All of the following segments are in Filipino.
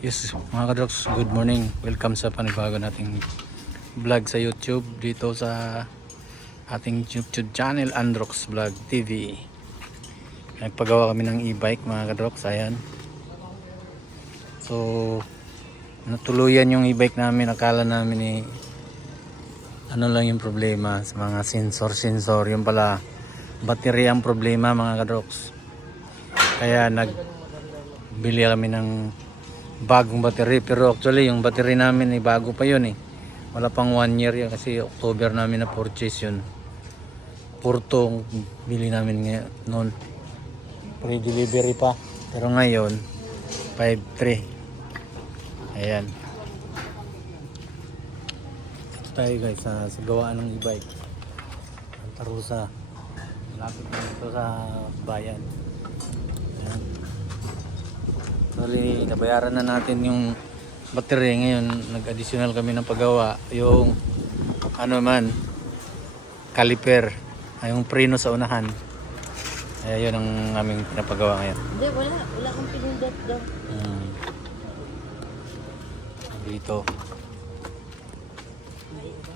Yes, mga kadroks, good morning. Welcome sa panibago nating vlog sa YouTube dito sa ating YouTube channel, Androx Vlog TV. Nagpagawa kami ng e-bike, mga kadroks, ayan. So, natuluyan yung e-bike namin. Akala namin ano lang yung problema sa mga sensor. Yung pala, battery ang problema, mga kadroks. Kaya nagbili kami ng bagong battery, pero actually yung battery namin ay bago pa yun wala pang 1 year yun kasi October namin na purchase yun. Porto bili namin noon, pre-delivery pa, pero ngayon 5.3. ayan, ito tayo guys sa gawaan ng e-bike Santa Rosa, malapit na ito sa bayan. Ayan. Actually, nabayaran na natin yung battery. Ngayon, nag-additional kami ng paggawa. Yung caliper, yung preno sa unahan. Yun ang aming pinapagawa ngayon. Hindi, wala akong pinindot daw. Dito.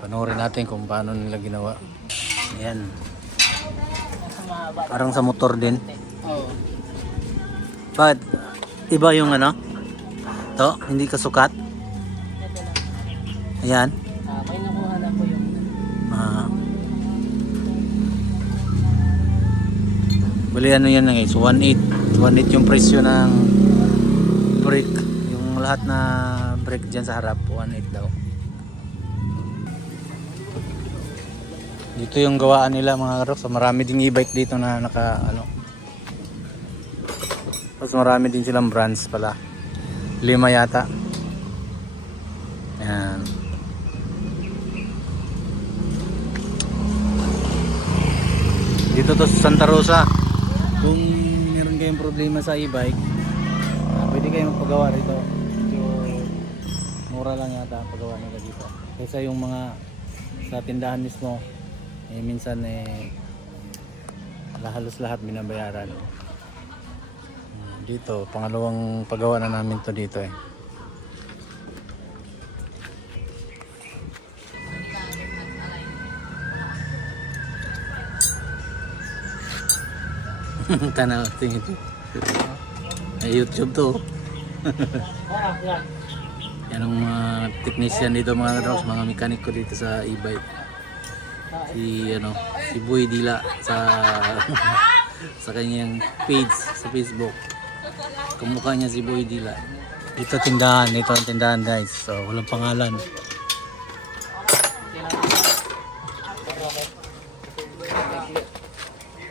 Panoorin natin kung paano nila ginawa. Ayan. Parang sa motor din. Oo. Bakit? Iba yung to, hindi kasukat. Ayan. May nakuha na ko yung... Bali yan guys, 1.8 yung presyo ng brake. Yung lahat na brake dyan sa harap, 1.8 daw. Dito yung gawaan nila, mga karoks. Marami ding e-bike dito na tapos marami din silang brands pala. 5 yata. Ayan. Dito to sa Santa Rosa. Kung meron kayong problema sa e-bike, pwede kayong magpagawa rito. Medyo mura lang yata ang paggawa nila dito. Kaysa yung mga sa tindahan mismo, minsan halos lahat binabayaran. Dito, pangalawang paggawa na namin to dito Tanaw, tingin ito. YouTube to. Yan ang mga technician dito, mga kadroks, mga mekaniko dito sa e-bike. Si Boy Dila sa kanyang page sa Facebook. Kamukha niya si Boy Dila. Ito tindahan, guys. So walang pangalan.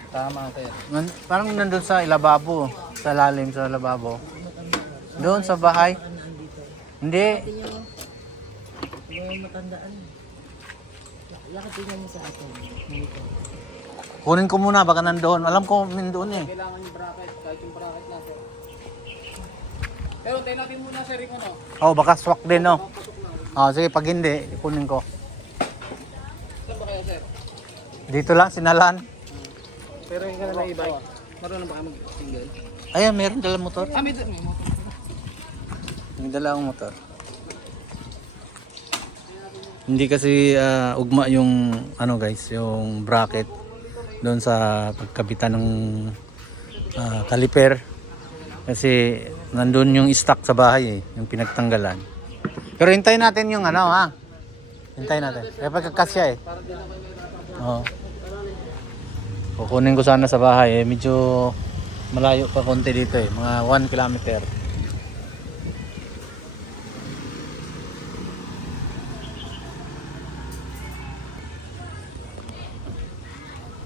Tama kayo. Parang nandun sa lababo, sa lalim sa lababo. Doon sa bahay. Hindi. Yung matandaan. Lakad tingnan mo sa akin. Kunin ko muna, baka nandoon. Alam ko nandoon Kailangan yung bracket, kahit yung bracket lang sir. Pero tayo natin muna sir yung baka swak din sige, pag hindi, kunin ko. Saan ba kayo sir? Dito lang, sinalan. Pero yung ka na e-bike, marunong ba kayo mag-single? Ayan, meron dalang motor. May motor. May dala akong motor. Hindi kasi ugma yung guys, yung bracket doon sa pagkabitan ng caliper. Kasi nandun yung stock sa bahay yung pinagtanggalan. Pero hintayin natin yung hintayin natin. Kaya pagkakasya Oo. Kukunin ko sana sa bahay medyo malayo pa konti dito mga 1 kilometer.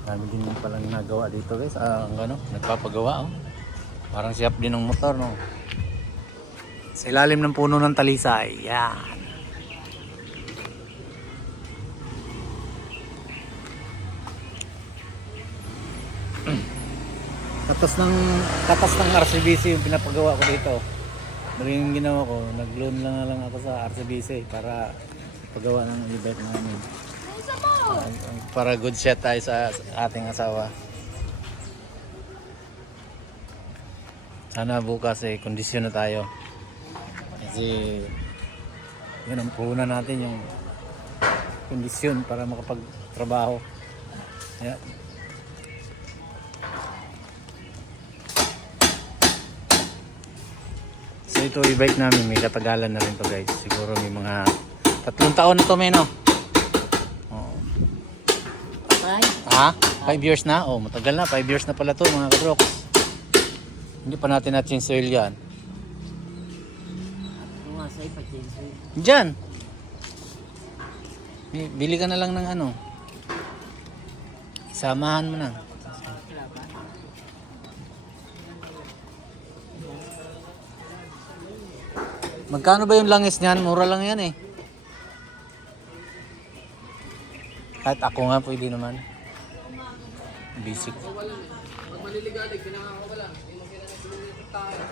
Dami din palang nagawa dito guys. Nagpapagawa Parang siyap din ng motor Sa ilalim ng puno ng talisay. Yan. Katas ng RCBC yung pinapagawa ko dito. Bali yung ginawa ko, nag-loan lang ako sa RCBC para pagawa ng e-bike namin. Para good shot tayo sa ating asawa. Sana bukas kondisyon na tayo. Kasi yun ang puhunan natin yung kondisyon para makapagtrabaho. Ayan. So ito i-bike namin, may katagalan na rin to guys. Siguro may mga 3 taon na to men, no? Oo. Ha? 5 years na? Oh, matagal na. 5 years na pala to mga kadroks. Hindi pa natin na-change oil yan. Diyan. Bili ka na lang ng ano. Isamahan mo na. Magkano ba yung langis niyan? Mura lang yan eh. Kahit ako nga pwede naman. Basic. Pag maliligalig, pinakakawala. Hindi mo pinanagpilitin tayo.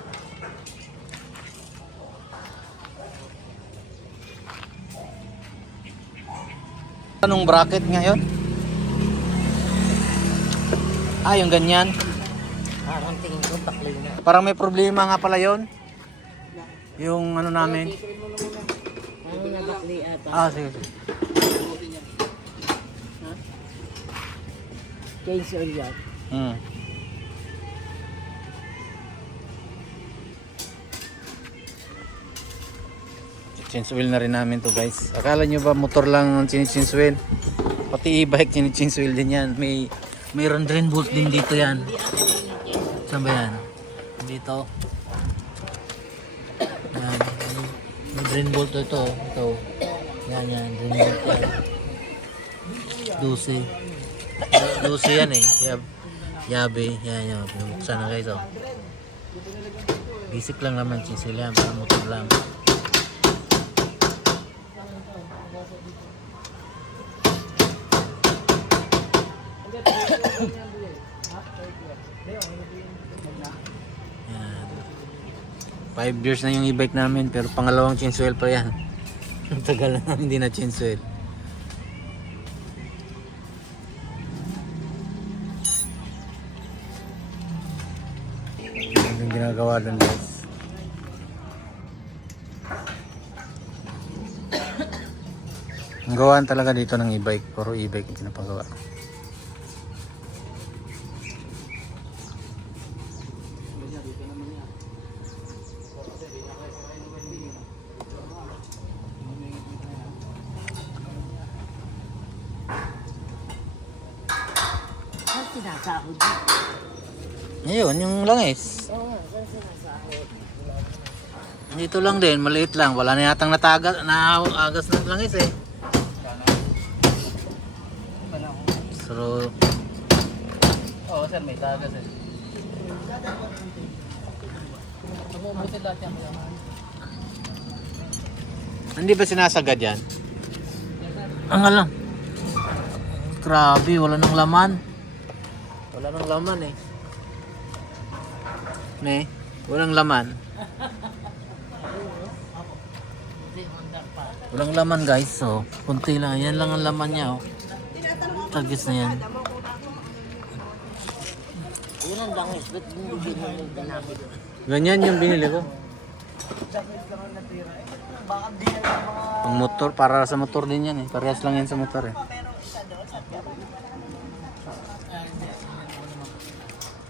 Anong bracket ngayon? Ah, yung ganyan. Parang tingin ko bakli na. Parang may problema nga pala yon. Yung ano namin. Parang nabakli ata. Ah, sige. Sige. Ha? Change oil yan. Hmm. Change oil na rin namin to guys. Akala nyo ba motor lang ang change oil? Pati e-bike change oil din yan. Mayroon drain bolt din dito yan. Saan ba yan? Dito. Yan. May drain bolt ito. Ito. Yan. Drain bolt yan. 12 yan eh. Yabe. Yan. Pinubuksan na guys. Oh. Basic lang naman change oil yan. Para motor lang. Yan. 5 years na yung e-bike namin pero pangalawang change oil pa yan. Ang tagal na hindi na change oil. Yan yung ginagawa doon guys. Ang gawaan talaga dito ng e-bike, puro e-bike yung pinapagawa. Saan sinasahod dito? Ngayon, yung langis. Oo nga, saan sinasahod? Dito lang din, maliit lang. Wala na yatang naagas ng langis eh. So, Oo sir, may tagas eh. Mabubuti lahat yan. hindi ba sinasagad yan? Ang alam. Grabe, wala nang laman. Wala nang laman eh. Walang laman. Walang laman guys, so kunti lang. Yan lang ang laman niya oh. Tagis na yan. Yun ang langis, ba't hindi binili ka namin? Ganyan yung binili ko. Pang motor, para sa motor din yan eh. Parehas lang yan sa motor eh.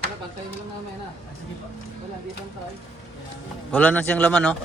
Ano, pantayin mo lang namin ha. Sige pa. Wala, di isang try. Wala na siyang laman oh.